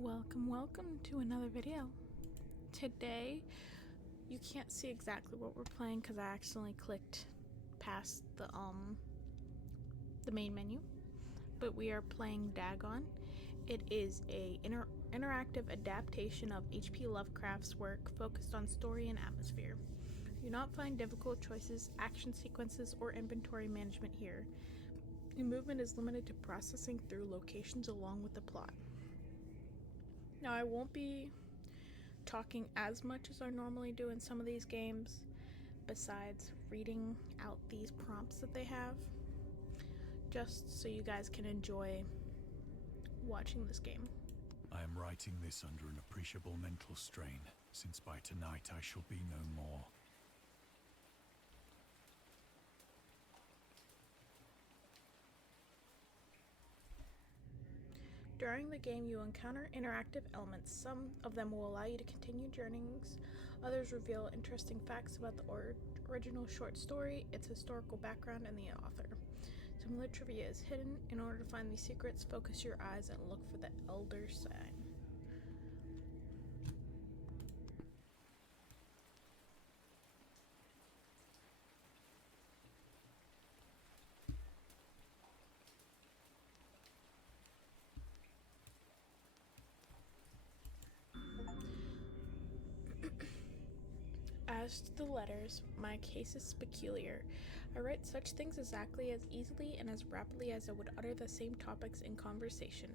Welcome to another video. Today, you can't see exactly what we're playing because I accidentally clicked past the main menu, but we are playing Dagon. It is a interactive adaptation of H.P. Lovecraft's work focused on story and atmosphere. You do not find difficult choices, action sequences, or inventory management here. Your movement is limited to processing through locations along with the plot. Now, I won't be talking as much as I normally do in some of these games, besides reading out these prompts that they have, just so you guys can enjoy watching this game. I am writing this under an appreciable mental strain, since by tonight I shall be no more. During the game, you encounter interactive elements. Some of them will allow you to continue journeys. Others reveal interesting facts about the original short story, its historical background, and the author. Some of the trivia is hidden. In order to find these secrets, focus your eyes and look for the Elder Sign. As to the letters, my case is peculiar. I write such things exactly as easily and as rapidly as I would utter the same topics in conversation.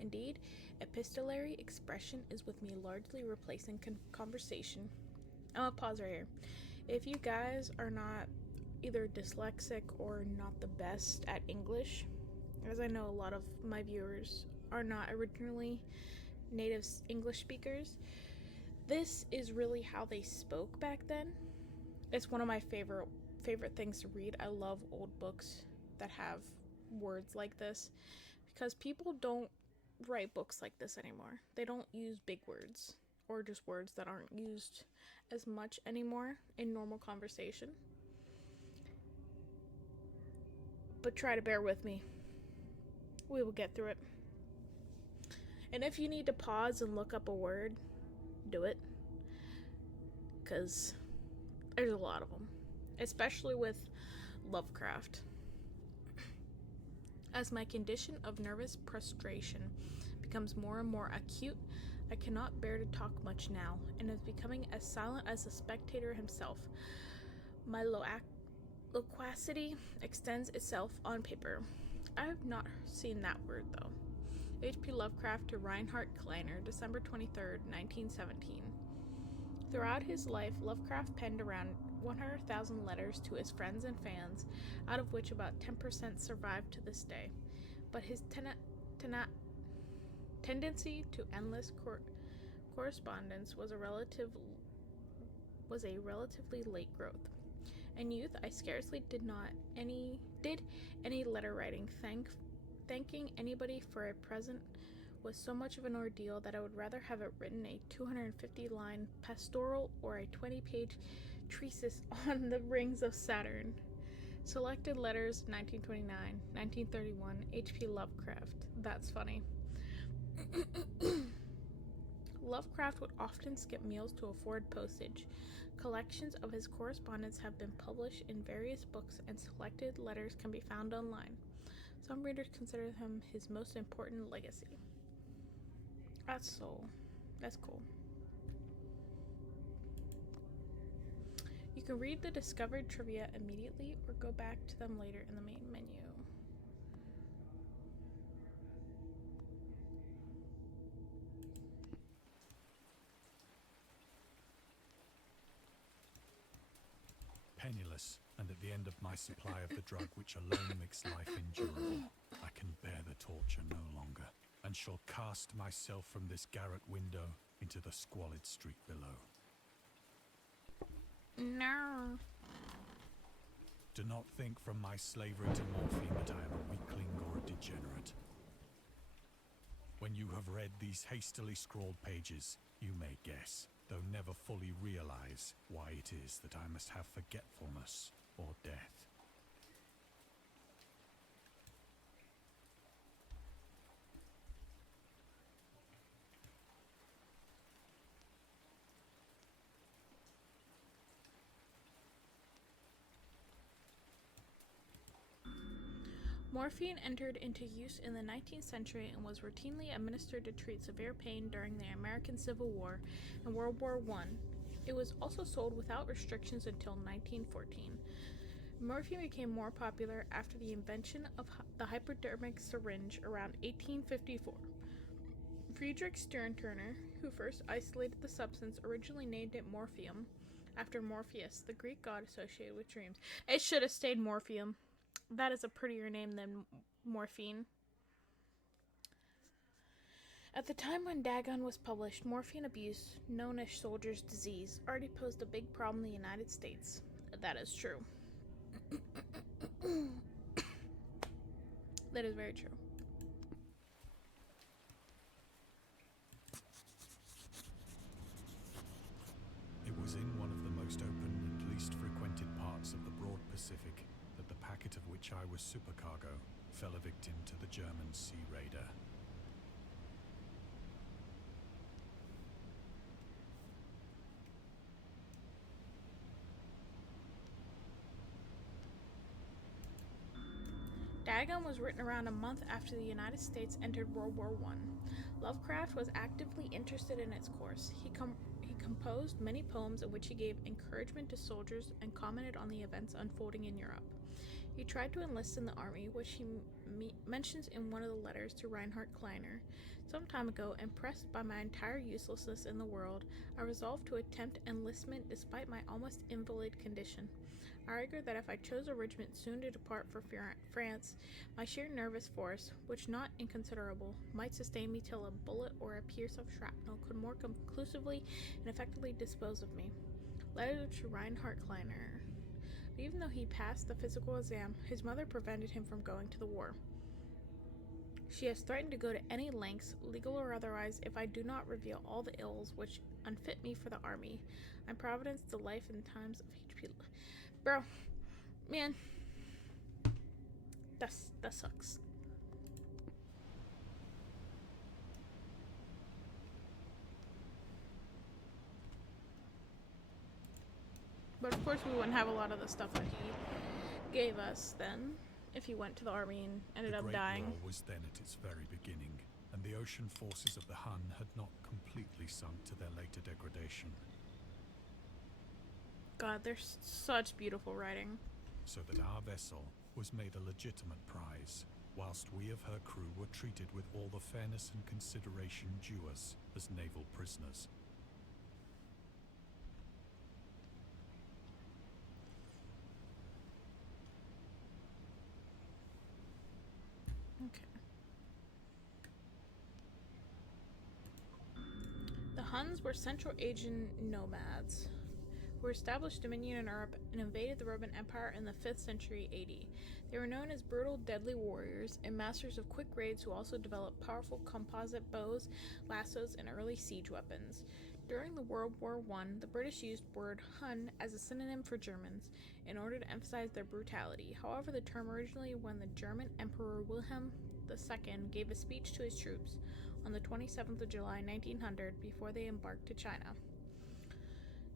Indeed, epistolary expression is with me largely replacing conversation. I'm gonna pause right here. If you guys are not either dyslexic or not the best at English, as I know a lot of my viewers are not originally native English speakers, this is really how they spoke back then. It's one of my favorite things to read. I love old books that have words like this because people don't write books like this anymore. They don't use big words or just words that aren't used as much anymore in normal conversation. But try to bear with me. We will get through it. And if you need to pause and look up a word, do it, because there's a lot of them, especially with Lovecraft. As my condition of nervous prostration becomes more and more acute, I cannot bear to talk much now, and is becoming as silent as the spectator himself. My loquacity extends itself on paper. I have not seen that word, though. H.P. Lovecraft to Reinhard Kleiner, December 23rd, 1917. Throughout his life, Lovecraft penned around 100,000 letters to his friends and fans, out of which about 10% survive to this day. But his tendency to endless correspondence was a relatively late growth. In youth, I scarcely did any letter writing. Thanking anybody for a present was so much of an ordeal that I would rather have it written a 250-line pastoral or a 20-page treatise on the rings of Saturn. Selected letters, 1929, 1931, H.P. Lovecraft. That's funny. Lovecraft would often skip meals to afford postage. Collections of his correspondence have been published in various books, and selected letters can be found online. Some readers consider him his most important legacy. That's cool. You can read the discovered trivia immediately or go back to them later in the main menu. Penniless, and at the end of my supply of the drug which alone makes life endurable, I can bear the torture no longer, and shall cast myself from this garret window into the squalid street below. No. Do not think from my slavery to morphine that I am a weakling or a degenerate. When you have read these hastily scrawled pages, you may guess, though never fully realize, why it is that I must have forgetfulness or death. Morphine entered into use in the 19th century and was routinely administered to treat severe pain during the American Civil War and World War I. It was also sold without restrictions until 1914. Morphine became more popular after the invention of the hypodermic syringe around 1854. Friedrich Sternturner, who first isolated the substance, originally named it morphium after Morpheus, the Greek god associated with dreams. It should have stayed morphium. That is a prettier name than morphine. At the time when Dagon was published, morphine abuse, known as soldier's disease, already posed a big problem in the United States. That is true. That is very true. It was in one of the most open and least frequented parts of the broad Pacific that the packet of which I was supercargo fell a victim to the German sea raider. Dagon was written around a month after the United States entered World War I. Lovecraft was actively interested in its course. He composed many poems in which he gave encouragement to soldiers and commented on the events unfolding in Europe. He tried to enlist in the army, which he mentions in one of the letters to Reinhard Kleiner. Some time ago, impressed by my entire uselessness in the world, I resolved to attempt enlistment despite my almost invalid condition. I argued that if I chose a regiment soon to depart for France, my sheer nervous force, which not inconsiderable, might sustain me till a bullet or a pierce of shrapnel could more conclusively and effectively dispose of me. Letter to Reinhard Kleiner. But even though he passed the physical exam, his mother prevented him from going to the war. She has threatened to go to any lengths, legal or otherwise, if I do not reveal all the ills which unfit me for the army. I'm Providence, the life and times of H.P. Bro, man, that sucks. But of course we wouldn't have a lot of the stuff that he gave us then, if he went to the army and ended up dying. The Great War was then at its very beginning, and the ocean forces of the Hun had not completely sunk to their later degradation. God, there's such beautiful writing. So that our vessel was made a legitimate prize, whilst we of her crew were treated with all the fairness and consideration due us as naval prisoners. Okay. The Huns were Central Asian nomads who established dominion in Europe and invaded the Roman Empire in the 5th century AD. They were known as brutal, deadly warriors and masters of quick raids who also developed powerful composite bows, lassos, and early siege weapons. During the World War I, the British used word Hun as a synonym for Germans in order to emphasize their brutality. However, the term originally when the German Emperor Wilhelm II gave a speech to his troops on the 27th of July 1900 before they embarked to China.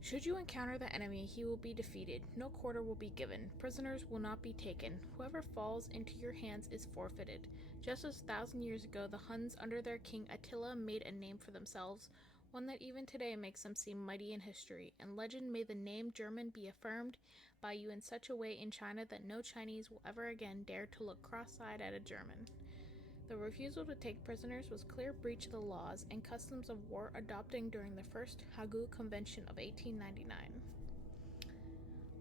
Should you encounter the enemy, he will be defeated. No quarter will be given. Prisoners will not be taken. Whoever falls into your hands is forfeited. Just as 1,000 years ago, the Huns under their king Attila made a name for themselves, one that even today makes them seem mighty in history. In legend, may the name German be affirmed by you in such a way in China that no Chinese will ever again dare to look cross-eyed at a German. The refusal to take prisoners was clear breach of the laws and customs of war adopting during the First Hague Convention of 1899.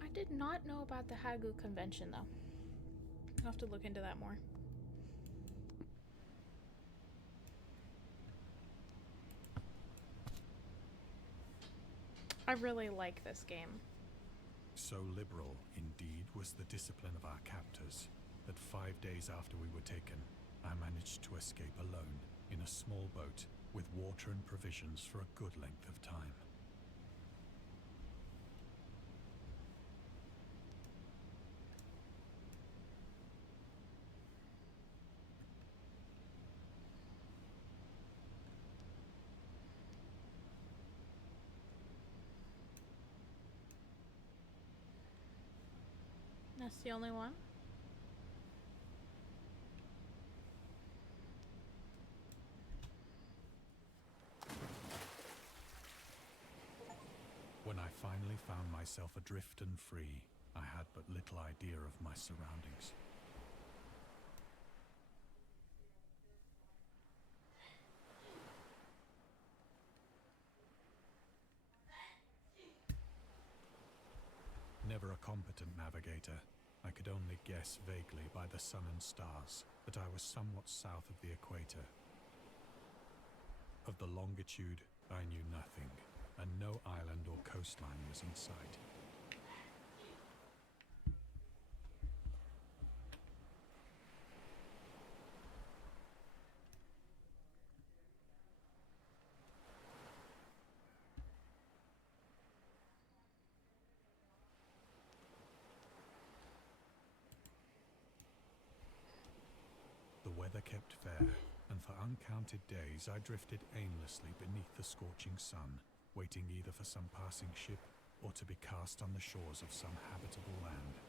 I did not know about the Hague Convention, though. I'll have to look into that more. I really like this game. So liberal, indeed, was the discipline of our captors, that 5 days after we were taken, I managed to escape alone in a small boat with water and provisions for a good length of time. That's the only one? finally found myself adrift and free, I had but little idea of my surroundings. Never a competent navigator, I could only guess vaguely by the sun and stars that I was somewhat south of the equator. Of the longitude, I knew nothing, and no island or coastline was in sight. The weather kept fair, and for uncounted days I drifted aimlessly beneath the scorching sun, waiting either for some passing ship or to be cast on the shores of some habitable land.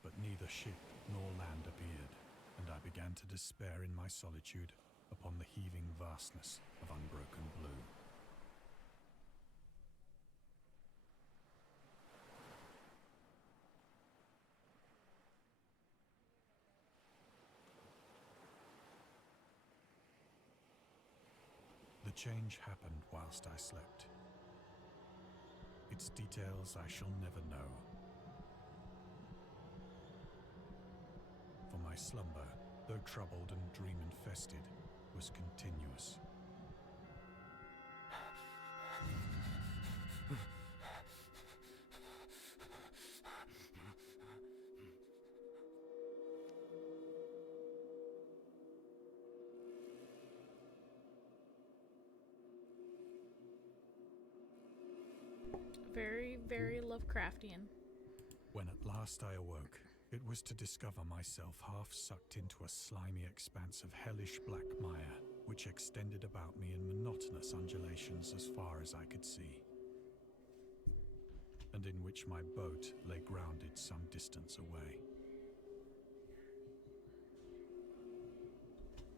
But neither ship nor land appeared, and I began to despair in my solitude upon the heaving vastness of unbroken blue. The change happened whilst I slept. Its details I shall never know. For my slumber, though troubled and dream-infested, was continuous. Very, very Lovecraftian. When at last I awoke, it was to discover myself half sucked into a slimy expanse of hellish black mire, which extended about me in monotonous undulations as far as I could see, and in which my boat lay grounded some distance away.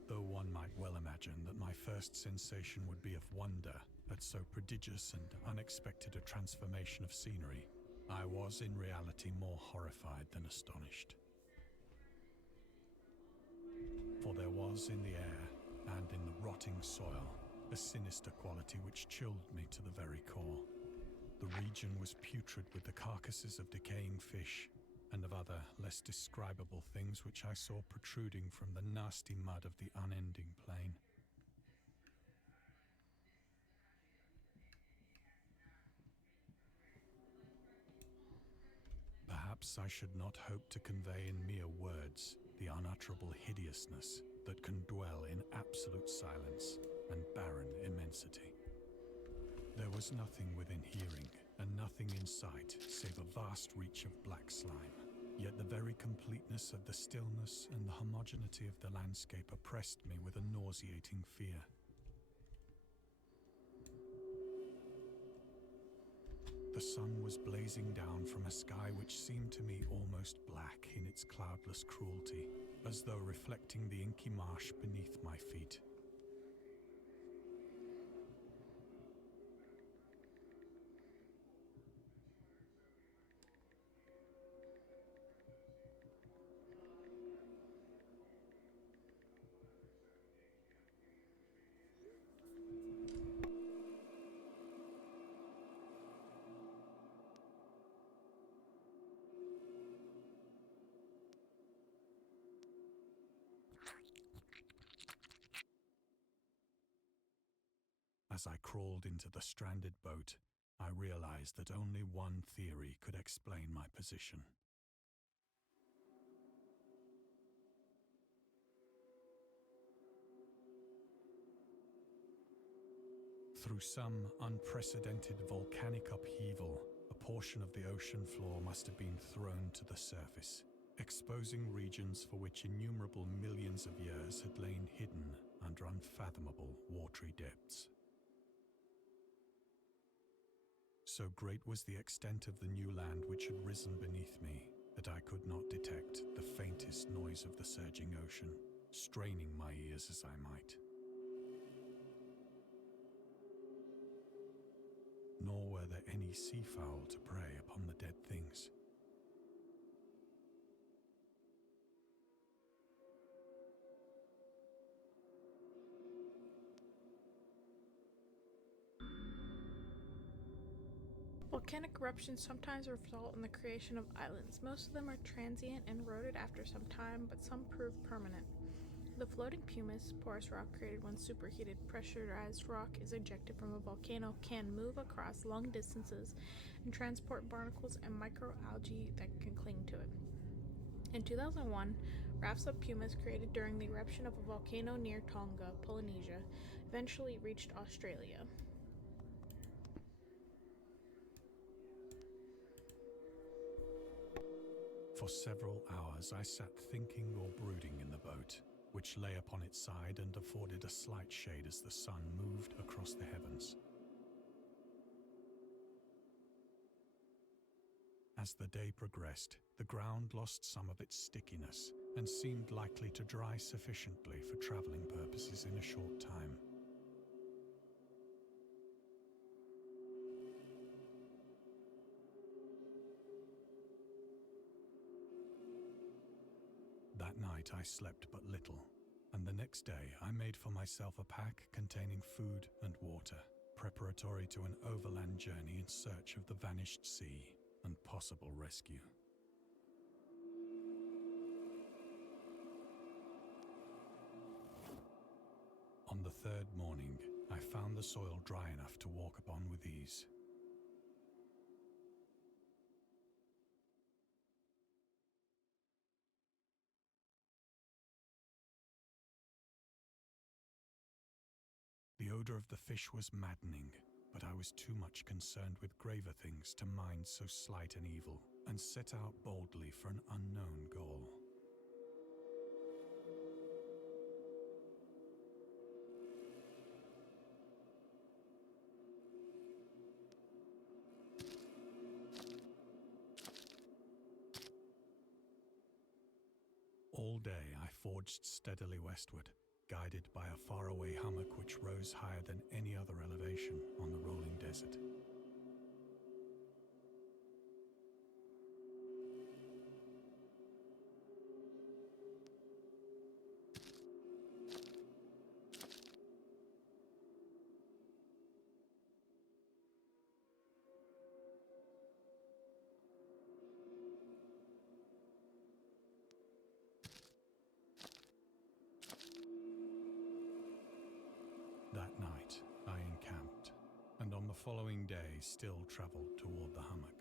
Though one might well imagine that my first sensation would be of wonder at so prodigious and unexpected a transformation of scenery, I was in reality more horrified than astonished. For there was in the air and in the rotting soil a sinister quality which chilled me to the very core. The region was putrid with the carcasses of decaying fish and of other less describable things which I saw protruding from the nasty mud of the unending plain. Perhaps I should not hope to convey in mere words the unutterable hideousness that can dwell in absolute silence and barren immensity. There was nothing within hearing and nothing in sight save a vast reach of black slime. Yet the very completeness of the stillness and the homogeneity of the landscape oppressed me with a nauseating fear. The sun was blazing down from a sky which seemed to me almost black in its cloudless cruelty, as though reflecting the inky marsh beneath my feet. As I crawled into the stranded boat, I realized that only one theory could explain my position. Through some unprecedented volcanic upheaval, a portion of the ocean floor must have been thrown to the surface, exposing regions for which innumerable millions of years had lain hidden under unfathomable watery depths. So great was the extent of the new land which had risen beneath me that I could not detect the faintest noise of the surging ocean, straining my ears as I might. Nor were there any seafowl to prey upon the dead things. Volcanic eruptions sometimes result in the creation of islands. Most of them are transient and eroded after some time, but some prove permanent. The floating pumice, porous rock created when superheated, pressurized rock is ejected from a volcano, can move across long distances and transport barnacles and microalgae that can cling to it. In 2001, rafts of pumice created during the eruption of a volcano near Tonga, Polynesia, eventually reached Australia. For several hours I sat thinking or brooding in the boat, which lay upon its side and afforded a slight shade as the sun moved across the heavens. As the day progressed, the ground lost some of its stickiness and seemed likely to dry sufficiently for traveling purposes in a short time. That night I slept but little, and the next day I made for myself a pack containing food and water, preparatory to an overland journey in search of the vanished sea and possible rescue. On the third morning, I found the soil dry enough to walk upon with ease. The odor of the fish was maddening, but I was too much concerned with graver things to mind so slight an evil, and set out boldly for an unknown goal. All day I forged steadily westward, guided by a faraway hummock which rose higher than any other elevation on the rolling desert. That night, I encamped, and on the following day still travelled toward the hummock,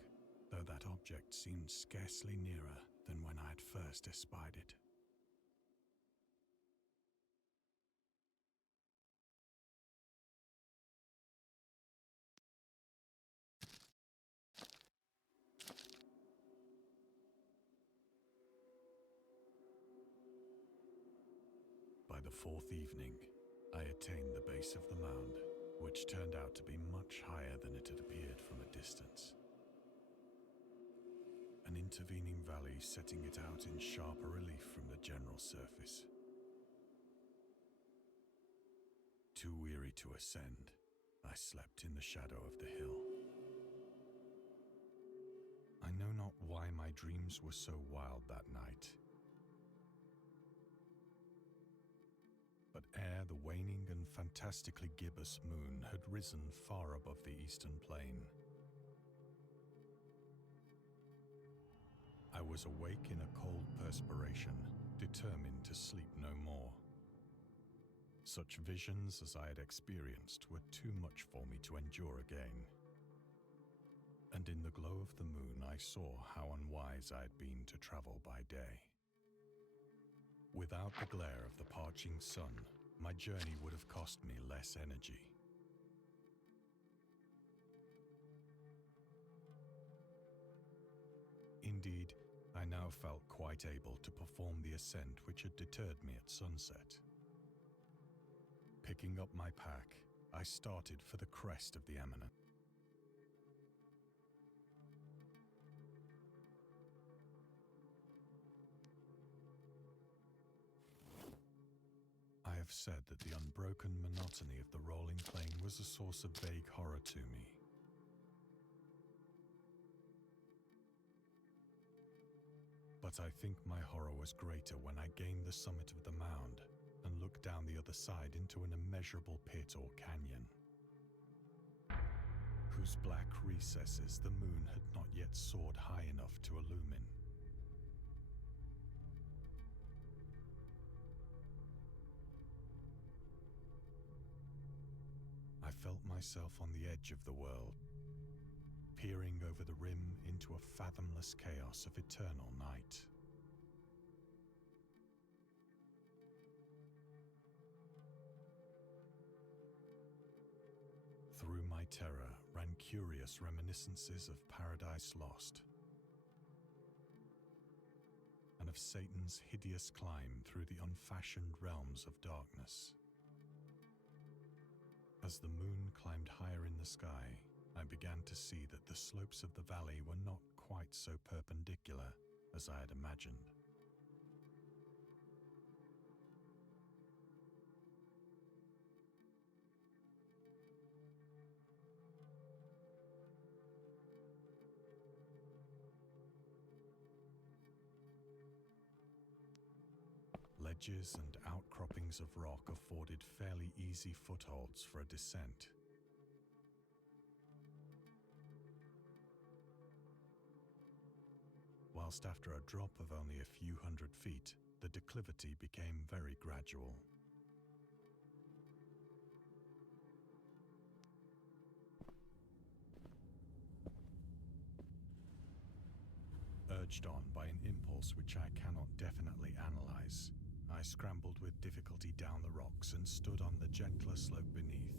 though that object seemed scarcely nearer than when I had first espied it. By the fourth evening, I attained the base of the mound, which turned out to be much higher than it had appeared from a distance. An intervening valley setting it out in sharper relief from the general surface. Too weary to ascend, I slept in the shadow of the hill. I know not why my dreams were so wild that night. But ere the waning and fantastically gibbous moon had risen far above the eastern plain, I was awake in a cold perspiration, determined to sleep no more. Such visions as I had experienced were too much for me to endure again. And in the glow of the moon I saw how unwise I had been to travel by day. Without the glare of the parching sun, my journey would have cost me less energy. now felt quite able to perform the ascent which had deterred me at sunset. Picking up my pack, I started for the crest of the eminence. I have said that the unbroken monotony of the rolling plain was a source of vague horror to me. But I think my horror was greater when I gained the summit of the mound and looked down the other side into an immeasurable pit or canyon, whose black recesses the moon had not yet soared high enough to illumine. I felt myself on the edge of the world, peering over the rim into a fathomless chaos of eternal night. Through my terror ran curious reminiscences of Paradise Lost, and of Satan's hideous climb through the unfashioned realms of darkness. As the moon climbed higher in the sky, I began to see that the slopes of the valley were not quite so perpendicular as I had imagined. Ledges and outcroppings of rock afforded fairly easy footholds for a descent. Whilst after a drop of only a few hundred feet, the declivity became very gradual. Urged on by an impulse which I cannot definitely analyze, I scrambled with difficulty down the rocks and stood on the gentler slope beneath.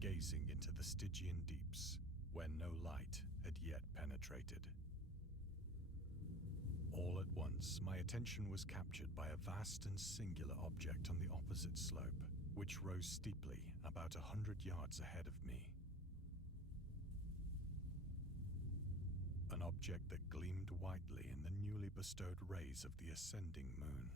Gazing into the Stygian deeps, where no light had yet penetrated. All at once, my attention was captured by a vast and singular object on the opposite slope, which rose steeply about 100 yards ahead of me. An object that gleamed whitely in the newly bestowed rays of the ascending moon.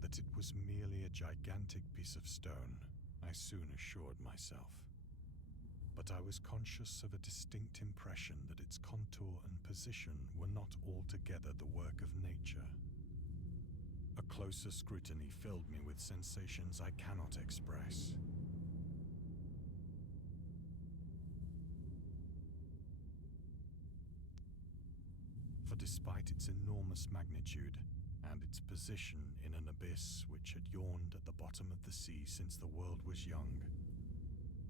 That it was merely a gigantic piece of stone, I soon assured myself. But I was conscious of a distinct impression that its contour and position were not altogether the work of nature. A closer scrutiny filled me with sensations I cannot express. For despite its enormous magnitude, and its position in an abyss which had yawned at the bottom of the sea since the world was young,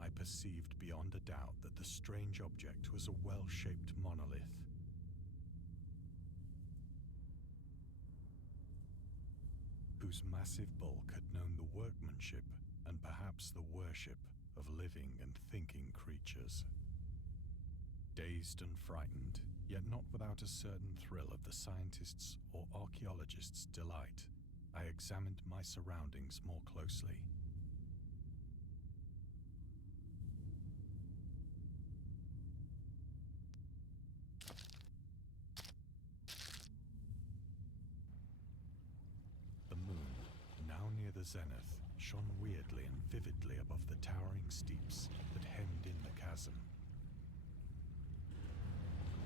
I perceived beyond a doubt that the strange object was a well-shaped monolith. Whose massive bulk had known the workmanship and perhaps the worship of living and thinking creatures. Dazed and frightened, yet not without a certain thrill of the scientist's or archaeologist's delight, I examined my surroundings more closely. The moon, now near the zenith, shone weirdly and vividly above the towering steeps that hemmed in the chasm,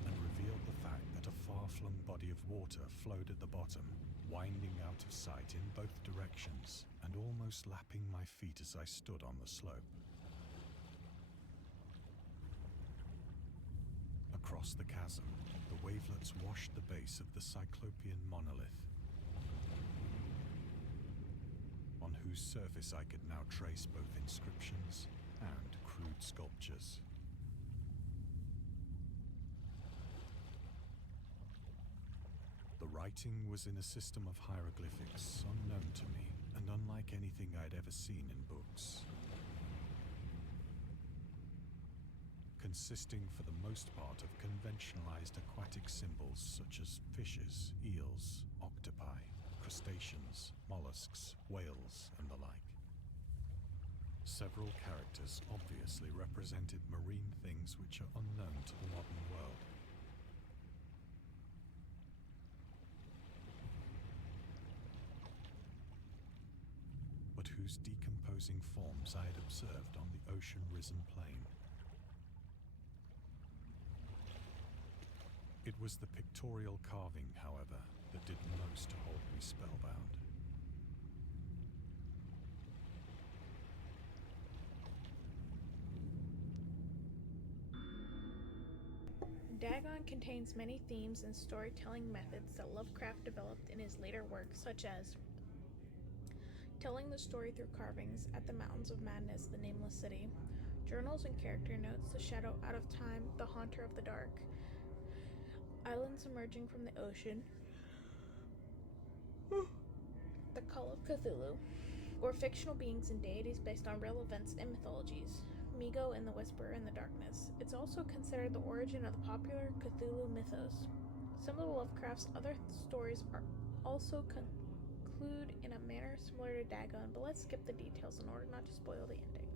and revealed the fact that a far-flung body of water flowed at the bottom, winding out of sight in both directions and almost lapping my feet as I stood on the slope. Across the chasm, the wavelets washed the base of the Cyclopean monolith, on whose surface I could now trace both inscriptions and crude sculptures. The writing was in a system of hieroglyphics unknown to me and unlike anything I'd ever seen in books. Consisting for the most part of conventionalized aquatic symbols such as fishes, eels, octopi, crustaceans, mollusks, whales, and the like. Several characters obviously represented marine things which are unknown to the modern world. But whose decomposing forms I had observed on the ocean-risen plain. It was the pictorial carving, however, that did most to hold me spellbound. Dagon contains many themes and storytelling methods that Lovecraft developed in his later works, such as telling the story through carvings at the Mountains of Madness, the Nameless City, journals and character notes, the shadow out of time, the haunter of the dark, islands emerging from the ocean, the Call of Cthulhu, or fictional beings and deities based on real events and mythologies, Migo and the Whisperer in the Darkness. It's also considered the origin of the popular Cthulhu mythos. Some of Lovecraft's other stories are also conclude in a manner similar to Dagon, but let's skip the details in order not to spoil the ending.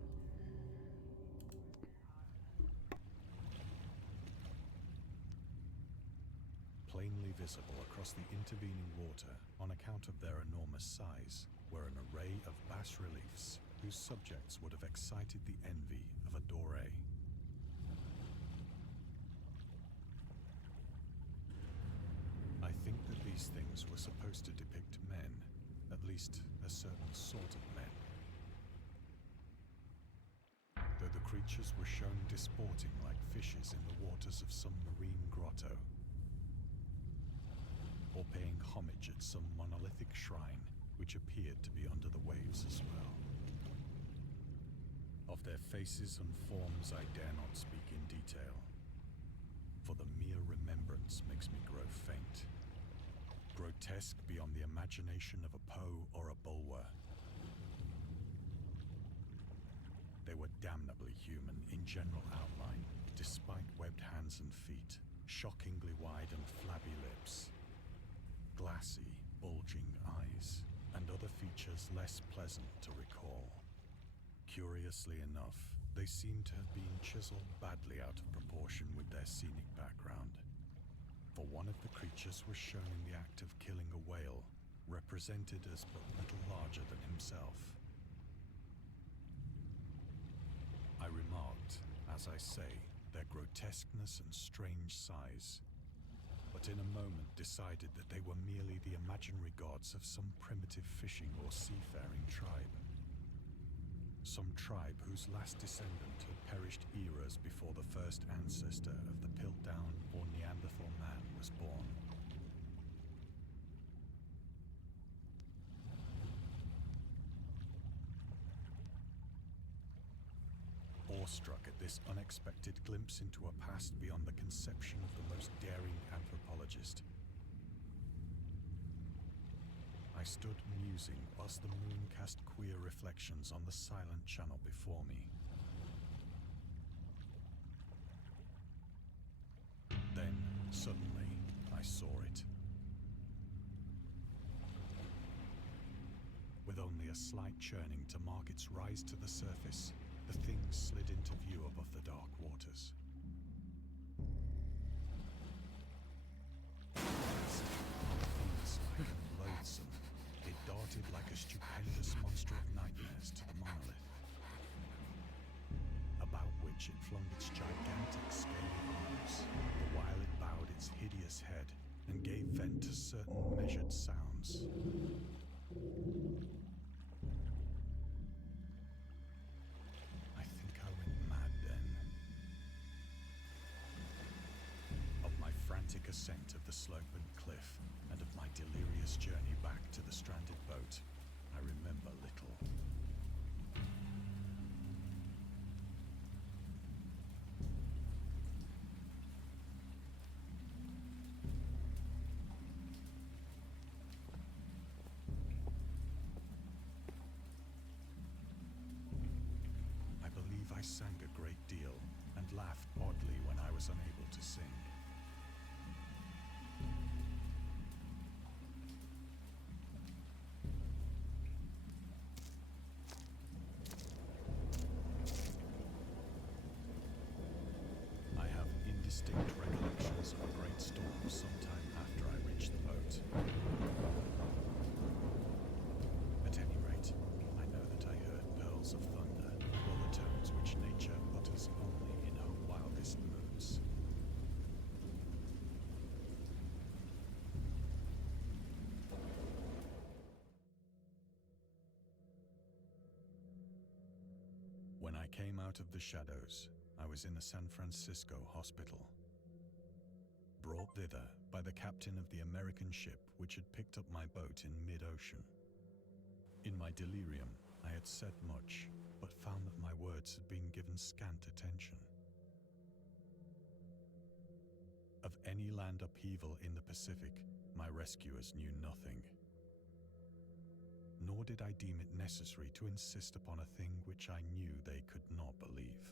Plainly visible across the intervening water, on account of their enormous size, were an array of bas-reliefs whose subjects would have excited the envy of a Doré. I think that these things were supposed to depict men, at least a certain sort of men. Though the creatures were shown disporting like fishes in the waters of some marine grotto, or paying homage at some monolithic shrine which appeared to be under the waves as well. Of their faces and forms I dare not speak in detail, for the mere remembrance makes me grow faint. Grotesque beyond the imagination of a Poe or a Bulwer. They were damnably human in general outline, despite webbed hands and feet, shockingly wide and flabby lips, glassy, bulging eyes, and other features less pleasant to recall. Curiously enough, they seemed to have been chiseled badly out of proportion with their scenic background, for one of the creatures was shown in the act of killing a whale, represented as but little larger than himself. I remarked, as I say, their grotesqueness and strange size, but in a moment decided that they were merely the imaginary gods of some primitive fishing or seafaring tribe. Some tribe whose last descendant had perished eras before the first ancestor of the Piltdown or Neanderthal man was born. Awestruck at this unexpected glimpse into a past beyond the conception of the most daring anthropologist, I stood musing whilst the moon cast queer reflections on the silent channel before me. Then, suddenly, I saw it. With only a slight churning to mark its rise to the surface, the thing slid into view above the dark waters. Fiend-like and loathsome, it darted like a stupendous monster of nightmares to the monolith, about which it flung its gigantic scaly arms, the while it bowed its hideous head and gave vent to certain measured sounds. I think I went mad then. Of my frantic ascent of the slope and cliff, and of my delirious journey back to the stranded boat, I remember little. sang a great deal and laughed oddly when I was unable to sing. I have indistinct recollections of a great storm sometime after I reached the boat. At any rate, I know that I heard pearls of thunder, or the tones which nature utters only in her wildest moods. When I came out of the shadows, I was in a San Francisco hospital, brought thither by the captain of the American ship which had picked up my boat in mid-ocean. In my delirium, I had said much, but found that my words had been given scant attention. Of any land upheaval in the Pacific, my rescuers knew nothing. Nor did I deem it necessary to insist upon a thing which I knew they could not believe.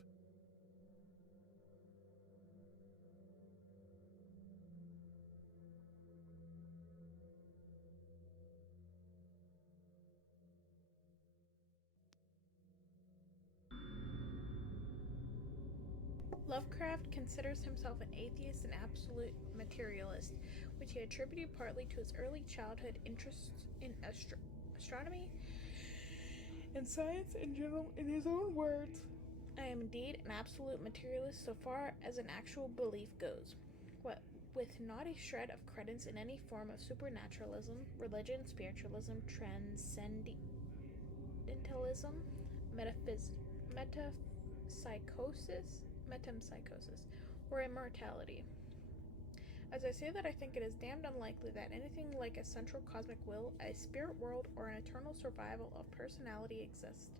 Lovecraft considers himself an atheist and absolute materialist, which he attributed partly to his early childhood interests in astronomy and science in general. In his own words, "I am indeed an absolute materialist so far as an actual belief goes, with not a shred of credence in any form of supernaturalism, religion, spiritualism, transcendentalism, metempsychosis, or immortality. As I say that, I think it is damned unlikely that anything like a central cosmic will, a spirit world, or an eternal survival of personality exist.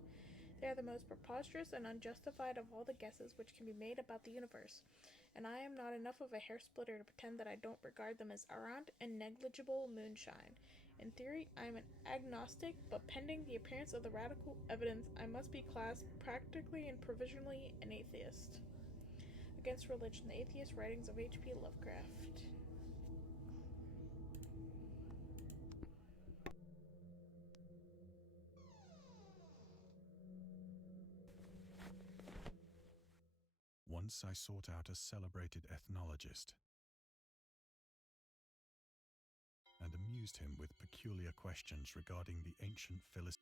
They are the most preposterous and unjustified of all the guesses which can be made about the universe, and I am not enough of a hair-splitter to pretend that I don't regard them as errant and negligible moonshine. In theory, I am an agnostic, but pending the appearance of the radical evidence, I must be classed practically and provisionally an atheist." Against Religion, the Atheist Writings of H.P. Lovecraft. Once I sought out a celebrated ethnologist and amused him with peculiar questions regarding the ancient Philistine.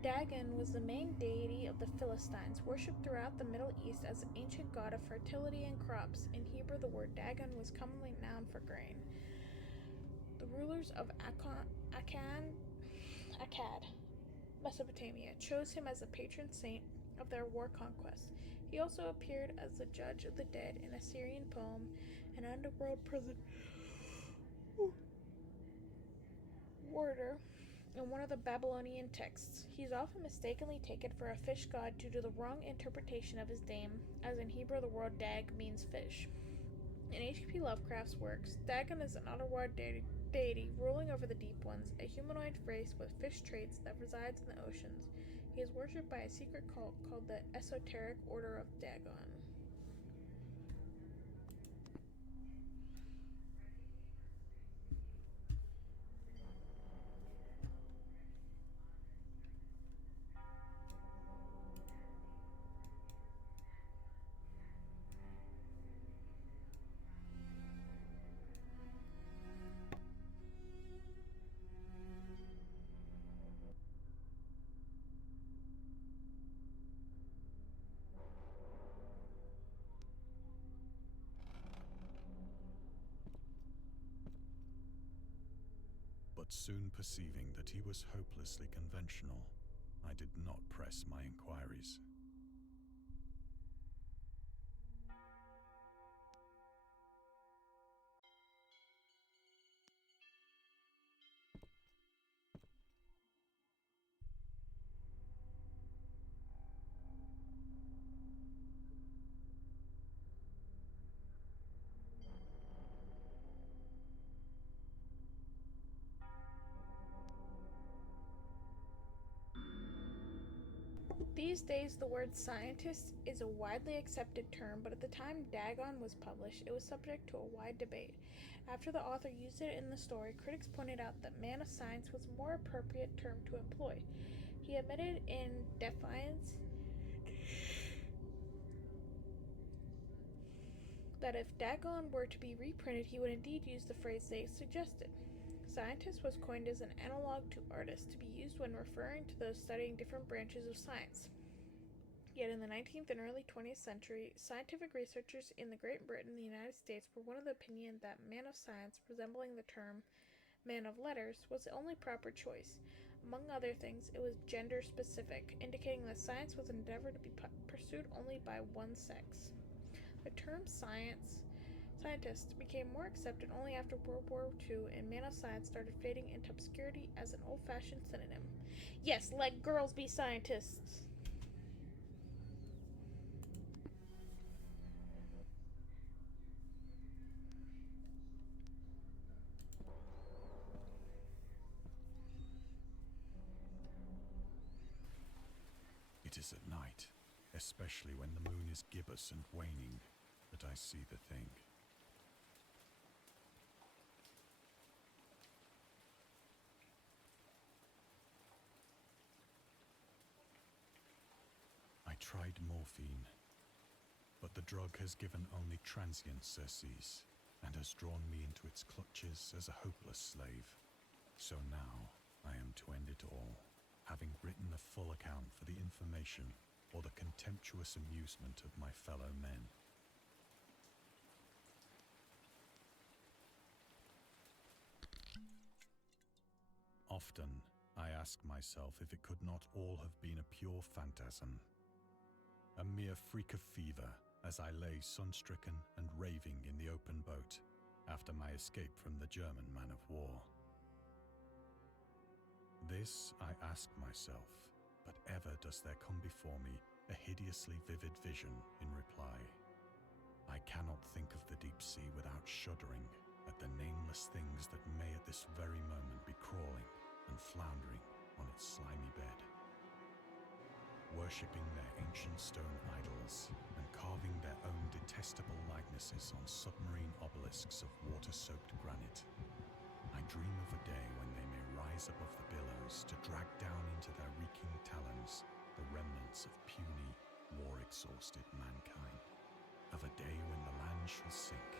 Dagon was the main deity of the Philistines, worshipped throughout the Middle East as an ancient god of fertility and crops. In Hebrew, the word Dagon was commonly noun for grain. The rulers of Akkad, Mesopotamia, chose him as the patron saint of their war conquest. He also appeared as the judge of the dead in a Syrian poem, an underworld prison warder in one of the Babylonian texts. He is often mistakenly taken for a fish god due to the wrong interpretation of his name, as in Hebrew the word Dag means fish. In H.P. Lovecraft's works, Dagon is an underworld deity ruling over the deep ones, a humanoid race with fish traits that resides in the oceans. He is worshipped by a secret cult called the Esoteric Order of Dagon. But soon perceiving that he was hopelessly conventional, I did not press my inquiries. These days, the word scientist is a widely accepted term, but at the time Dagon was published, it was subject to a wide debate. After the author used it in the story, critics pointed out that man of science was a more appropriate term to employ. He admitted in defiance that if Dagon were to be reprinted, he would indeed use the phrase they suggested. Scientist was coined as an analog to artist, to be used when referring to those studying different branches of science. Yet in the 19th and early 20th century, scientific researchers in the Great Britain and the United States were one of the opinion that man of science, resembling the term man of letters, was the only proper choice. Among other things, it was gender specific, indicating that science was an endeavor to be pursued only by one sex. The term scientist became more accepted only after World War II, and man of science started fading into obscurity as an old-fashioned synonym. Yes, let girls be scientists! It is at night, especially when the moon is gibbous and waning, that I see the thing. I tried morphine, but the drug has given only transient surcease and has drawn me into its clutches as a hopeless slave. So now I am to end it all, having written a full account for the information or the contemptuous amusement of my fellow men. Often I ask myself if it could not all have been a pure phantasm, a mere freak of fever as I lay sun-stricken and raving in the open boat after my escape from the German man of war. This I ask myself, but ever does there come before me a hideously vivid vision in reply. I cannot think of the deep sea without shuddering at the nameless things that may at this very moment be crawling and floundering on its slimy bed, worshipping their ancient stone idols and carving their own detestable likenesses on submarine obelisks of water-soaked granite. I dream of a day when they may rise above the billows to drag down into their reeking talons the remnants of puny, war-exhausted mankind. Of a day when the land shall sink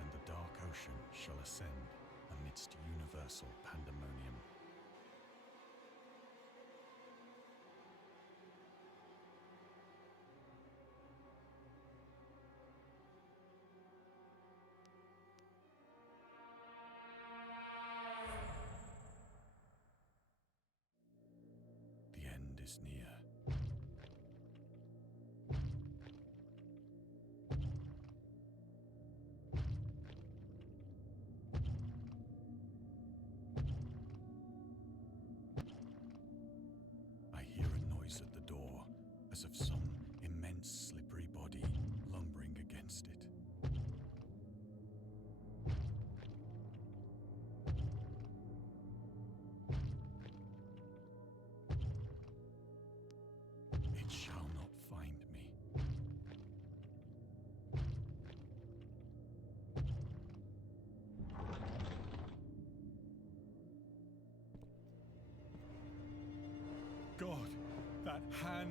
and the dark ocean shall ascend amidst universal pandemonium. The end is near. I hear a noise at the door, as of some immense slippery body lumbering against it. It shall not find me. God, that hand!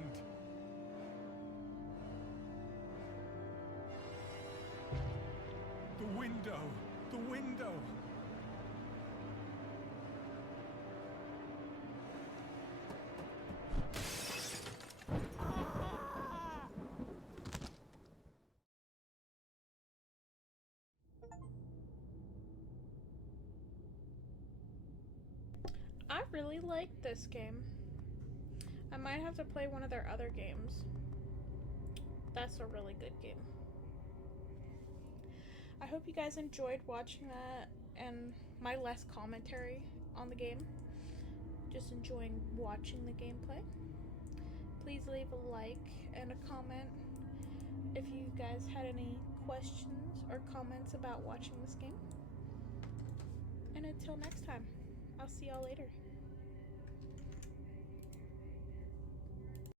The window! The window! I really like this game. I might have to play one of their other games. That's a really good game. I hope you guys enjoyed watching that and my less commentary on the game. Just enjoying watching the gameplay. Please leave a like and a comment if you guys had any questions or comments about watching this game. And until next time, I'll see y'all later.